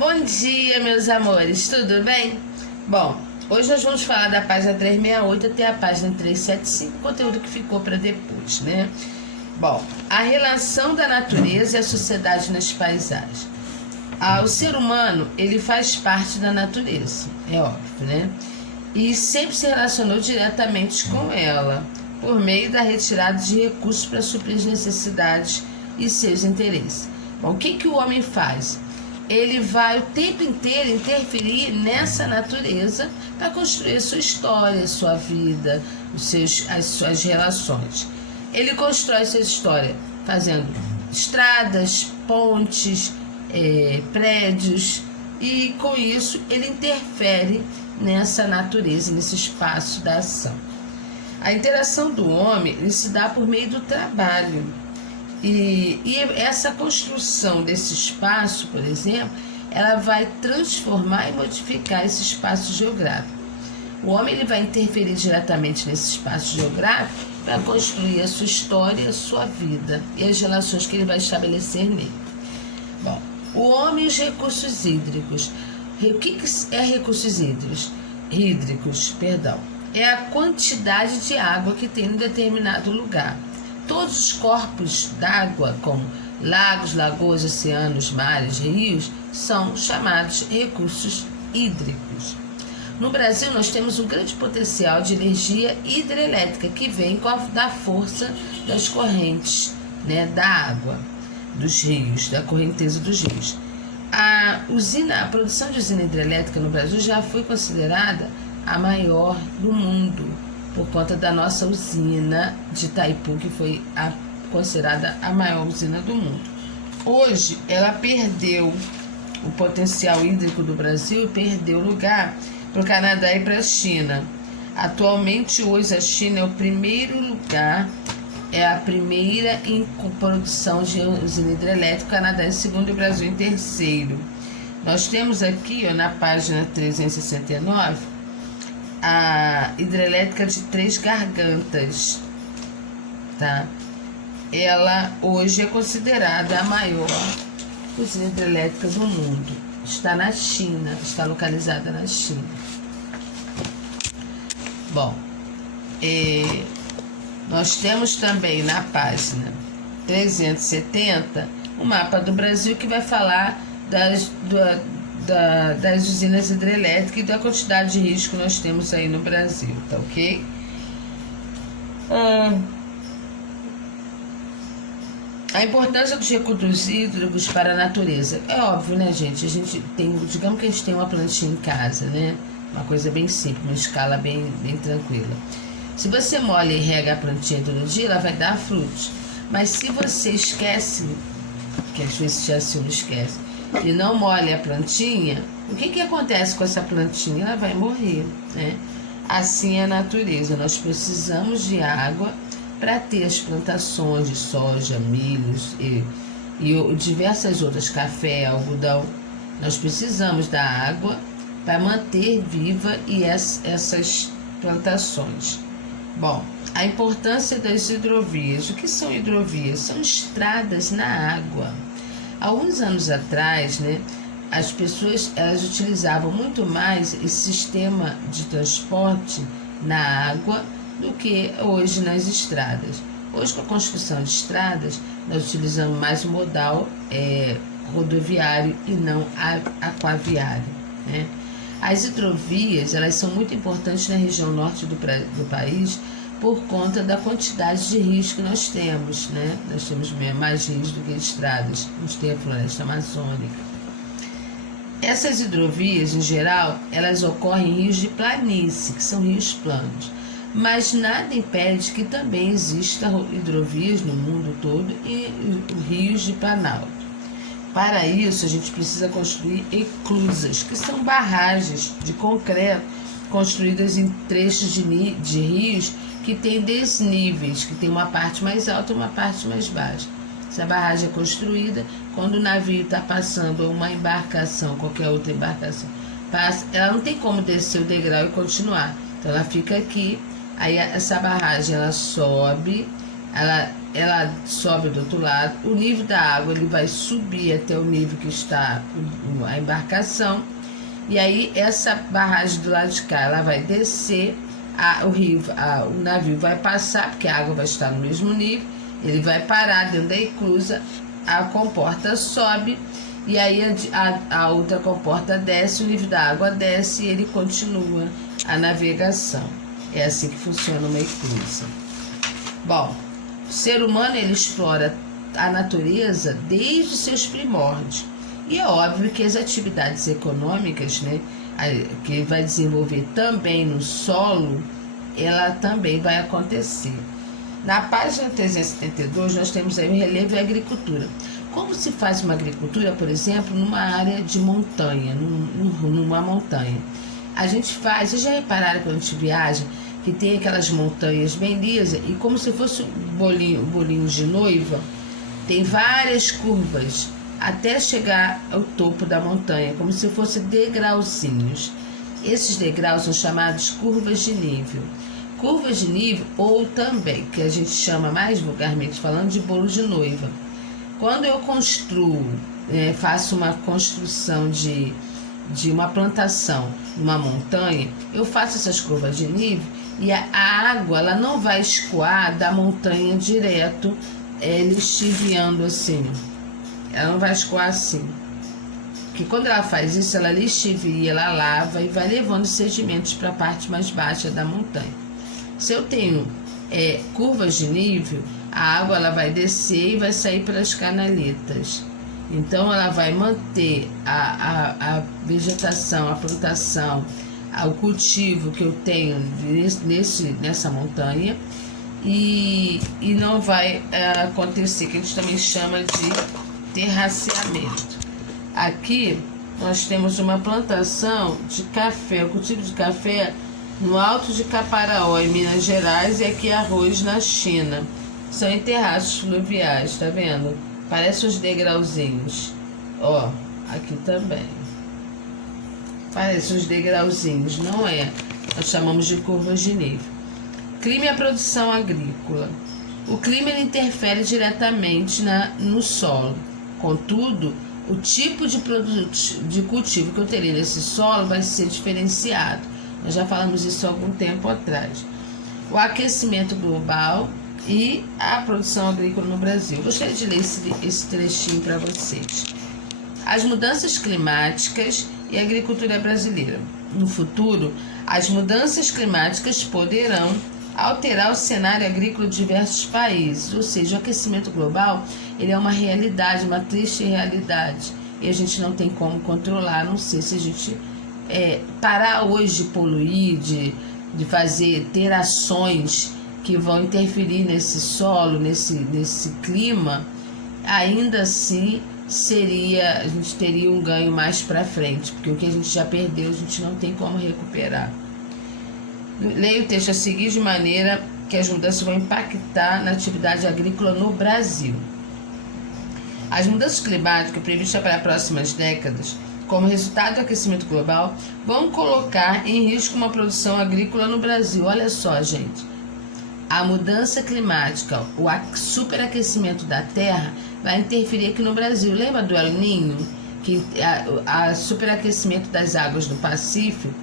Bom dia, meus amores, tudo bem? Bom, hoje nós vamos falar da página 368 até a página 375, conteúdo que ficou para depois, né? Bom, a relação da natureza e a sociedade nas paisagens. O ser humano, ele faz parte da natureza, é óbvio, né? E sempre se relacionou diretamente com ela, por meio da retirada de recursos para suprir as necessidades e seus interesses. Bom, o que o homem faz? Ele vai o tempo inteiro interferir nessa natureza para construir a sua história, a sua vida, as suas relações. Ele constrói sua história fazendo estradas, pontes, prédios, e com isso ele interfere nessa natureza, nesse espaço da ação. A interação do homem ele se dá por meio do trabalho. E essa construção desse espaço, por exemplo, ela vai transformar e modificar esse espaço geográfico. O homem ele vai interferir diretamente nesse espaço geográfico para construir a sua história, a sua vida e as relações que ele vai estabelecer nele. Bom, o homem e os recursos hídricos. O que é recursos hídricos? É a quantidade de água que tem em determinado lugar. Todos os corpos d'água, como lagos, lagoas, oceanos, mares, rios, são chamados recursos hídricos. No Brasil, nós temos um grande potencial de energia hidrelétrica que vem da força das correntes, né, da água, dos rios, da correnteza dos rios. A produção de usina hidrelétrica no Brasil já foi considerada a maior do mundo, por conta da nossa usina de Itaipu, que foi considerada a maior usina do mundo. Hoje, ela perdeu o potencial hídrico do Brasil e perdeu lugar para o Canadá e para a China. Atualmente, hoje, a China é o primeiro lugar, é a primeira em produção de usina hidrelétrica, o Canadá em segundo e o Brasil em terceiro. Nós temos aqui, na página 369, a hidrelétrica de Três Gargantas, tá? Ela hoje é considerada a maior usina hidrelétrica do mundo. Está na China, está localizada na China. Bom, nós temos também na página 370 o mapa do Brasil que vai falar das usinas hidrelétricas e da quantidade de rios que nós temos aí no Brasil, tá ok? A importância dos recursos hídricos para a natureza. É óbvio, né, gente? A gente tem, digamos que a gente tem uma plantinha em casa, né? Uma coisa bem simples, uma escala bem tranquila. Se você molha e rega a plantinha todo dia, ela vai dar frutos. Mas se você esquece, que às vezes já se esquece, e não molha a plantinha, o que acontece com essa plantinha? Ela vai morrer, né? Assim é a natureza. Nós precisamos de água para ter as plantações de soja, milhos e diversas outras, café, algodão. Nós precisamos da água para manter viva essas plantações. Bom, a importância das hidrovias. O que são hidrovias? São estradas na água. Há alguns anos atrás, né, as pessoas elas utilizavam muito mais esse sistema de transporte na água do que hoje nas estradas. Hoje, com a construção de estradas, nós utilizamos mais o modal rodoviário e não aquaviário, né? As hidrovias elas são muito importantes na região norte do país por conta da quantidade de rios que nós temos, né? Nós temos mais rios do que estradas. A gente tem a floresta amazônica. Essas hidrovias, em geral, elas ocorrem em rios de planície, que são rios planos. Mas nada impede que também existam hidrovias no mundo todo e rios de planalto. Para isso, a gente precisa construir eclusas, que são barragens de concreto construídas em trechos de rios que têm desníveis, que tem uma parte mais alta e uma parte mais baixa. Essa barragem é construída quando o navio está passando, ou uma embarcação, qualquer outra embarcação, passa, ela não tem como descer o degrau e continuar. Então ela fica aqui, aí essa barragem ela sobe, ela ela sobe do outro lado, o nível da água ele vai subir até o nível que está a embarcação, e aí essa barragem do lado de cá ela vai descer, o navio vai passar, porque a água vai estar no mesmo nível, ele vai parar dentro da eclusa, a comporta sobe, e aí a outra comporta desce, o nível da água desce e ele continua a navegação. É assim que funciona uma eclusa. Bom, o ser humano ele explora a natureza desde seus primórdios. E é óbvio que as atividades econômicas, né, que ele vai desenvolver também no solo, ela também vai acontecer. Na página 372, nós temos aí o relevo e a agricultura. Como se faz uma agricultura, por exemplo, numa área de montanha, numa montanha? A gente faz, vocês já repararam quando a gente viaja, que tem aquelas montanhas bem lisas e como se fosse bolinho de noiva, tem várias curvas até chegar ao topo da montanha, como se fossem degrauzinhos. Esses degraus são chamados curvas de nível. Curvas de nível, ou também, que a gente chama mais vulgarmente falando, de bolo de noiva. Quando eu construo, faço uma construção de uma plantação numa montanha, eu faço essas curvas de nível e a água ela não vai escoar da montanha direto, lixiviando assim. Ela não vai escoar assim. Porque quando ela faz isso, ela lixivia, ela lava e vai levando sedimentos para a parte mais baixa da montanha. Se eu tenho curvas de nível, a água ela vai descer e vai sair pelas canaletas. Então ela vai manter a vegetação, a plantação, o cultivo que eu tenho nessa montanha e não vai acontecer, que a gente também chama de terraceamento. Aqui nós temos uma plantação de café, o cultivo de café no Alto de Caparaó, em Minas Gerais, e aqui arroz na China. São em terraços fluviais, tá vendo? Parece uns degrauzinhos. Ó, aqui também. Parece uns degrauzinhos, não é? Nós chamamos de curvas de nível. Clima e a produção agrícola. O clima ele interfere diretamente no solo. Contudo, o tipo de cultivo que eu terei nesse solo vai ser diferenciado. Nós já falamos isso há algum tempo atrás. O aquecimento global e a produção agrícola no Brasil. Eu gostaria de ler esse trechinho para vocês. As mudanças climáticas e a agricultura brasileira. No futuro, as mudanças climáticas poderão alterar o cenário agrícola de diversos países, ou seja, o aquecimento global ele é uma realidade, uma triste realidade, e a gente não tem como controlar, não sei se a gente parar hoje de poluir, de ter ações que vão interferir nesse solo, nesse clima, ainda assim a gente teria um ganho mais para frente, porque o que a gente já perdeu a gente não tem como recuperar. Leia o texto a seguir de maneira que as mudanças vão impactar na atividade agrícola no Brasil. As mudanças climáticas previstas para as próximas décadas, como resultado do aquecimento global, vão colocar em risco uma produção agrícola no Brasil. Olha só, gente. A mudança climática, o superaquecimento da Terra, vai interferir aqui no Brasil. Lembra do El Niño? Que a superaquecimento das águas do Pacífico,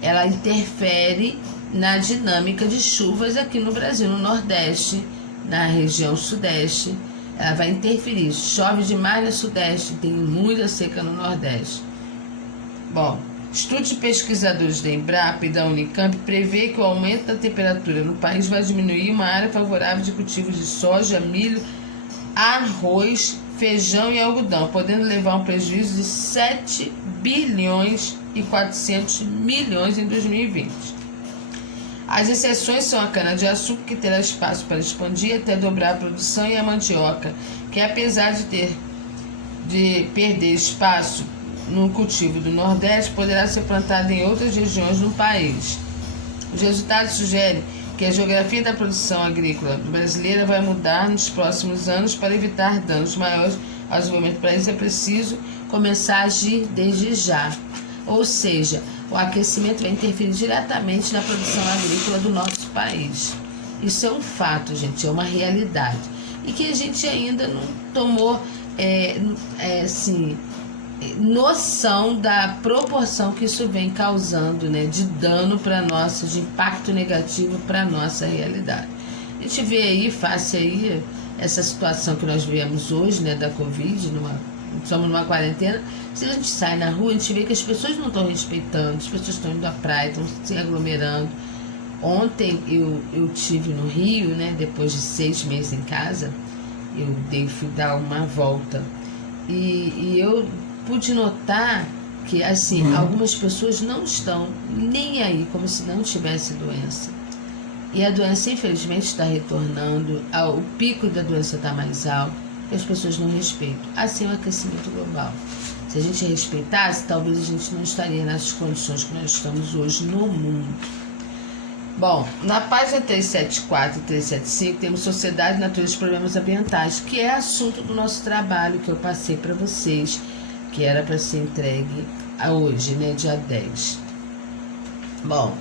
ela interfere na dinâmica de chuvas aqui no Brasil, no Nordeste, na região Sudeste. Ela vai interferir. Chove demais no Sudeste, tem muita seca no Nordeste. Bom, estudo de pesquisadores da Embrapa e da Unicamp prevê que o aumento da temperatura no país vai diminuir uma área favorável de cultivos de soja, milho, arroz, feijão e algodão, podendo levar a um prejuízo de 7 bilhões e 400 milhões em 2020. As exceções são a cana-de-açúcar, que terá espaço para expandir até dobrar a produção, e a mandioca, que apesar de perder espaço no cultivo do Nordeste, poderá ser plantada em outras regiões do país. Os resultados sugerem que a geografia da produção agrícola brasileira vai mudar nos próximos anos para evitar danos maiores ao desenvolvimento do país. É preciso começar a agir desde já. Ou seja, o aquecimento vai interferir diretamente na produção agrícola do nosso país. Isso é um fato, gente, é uma realidade. e que a gente ainda não tomou assim, noção da proporção que isso vem causando, né, de dano para nossa, de impacto negativo para nossa realidade. A gente vê aí, face aí, essa situação que nós vivemos hoje, né, da Covid, estamos numa quarentena. Se a gente sai na rua, a gente vê que as pessoas não estão respeitando, as pessoas estão indo à praia, estão se aglomerando. Ontem eu tive no Rio, né, depois de 6 meses em casa, fui dar uma volta e eu pude notar que, assim, algumas pessoas não estão nem aí, como se não tivesse doença. E a doença, infelizmente, está retornando, o pico da doença está mais alto, e as pessoas não respeitam. Assim é o aquecimento global. Se a gente respeitasse, talvez a gente não estaria nas condições que nós estamos hoje no mundo. Bom, na página 374 e 375 temos Sociedade, Natureza e Problemas Ambientais, que é assunto do nosso trabalho que eu passei para vocês, que era para ser entregue a hoje, né, dia 10. Bom,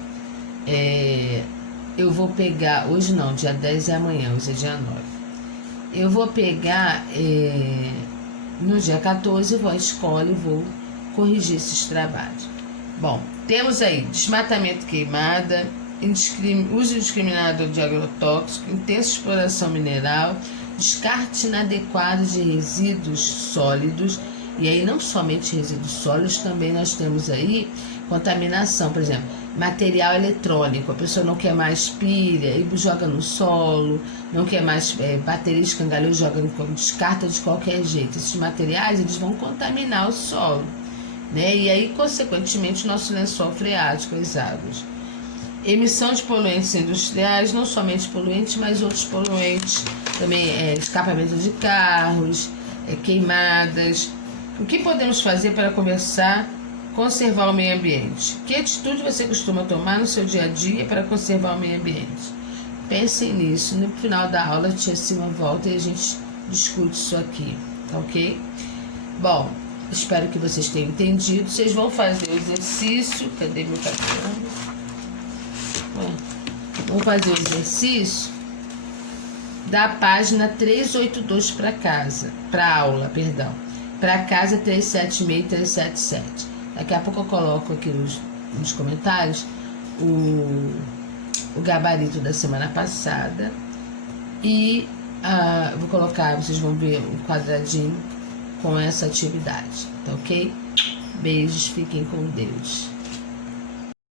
eu vou pegar, hoje não, dia 10 é amanhã, hoje é dia 9. Eu vou pegar, no dia 14, eu vou à escola e vou corrigir esses trabalhos. Bom, temos aí desmatamento, queimada, uso indiscriminado de agrotóxico, intensa exploração mineral, descarte inadequado de resíduos sólidos, e aí não somente resíduos sólidos, também nós temos aí contaminação, por exemplo, material eletrônico, a pessoa não quer mais pilha e joga no solo, não quer mais bateria escangalhou, descarta de qualquer jeito. Esses materiais, eles vão contaminar o solo, né? E aí, consequentemente, o nosso lençol freático, as águas. Emissão de poluentes industriais, não somente poluentes, mas outros poluentes, também escapamento de carros, queimadas. O que podemos fazer para conservar o meio ambiente? Que atitude você costuma tomar no seu dia a dia para conservar o meio ambiente? Pensem nisso. No final da aula, a tia Silma volta e a gente discute isso aqui, tá ok? Bom, espero que vocês tenham entendido. Vocês vão fazer o exercício. Cadê meu caderno? Vamos fazer o exercício da página 382 para casa, para aula, perdão. Para casa 376 e 377. Daqui a pouco eu coloco aqui nos comentários o gabarito da semana passada e vou colocar, vocês vão ver um quadradinho com essa atividade, tá ok? Beijos, fiquem com Deus.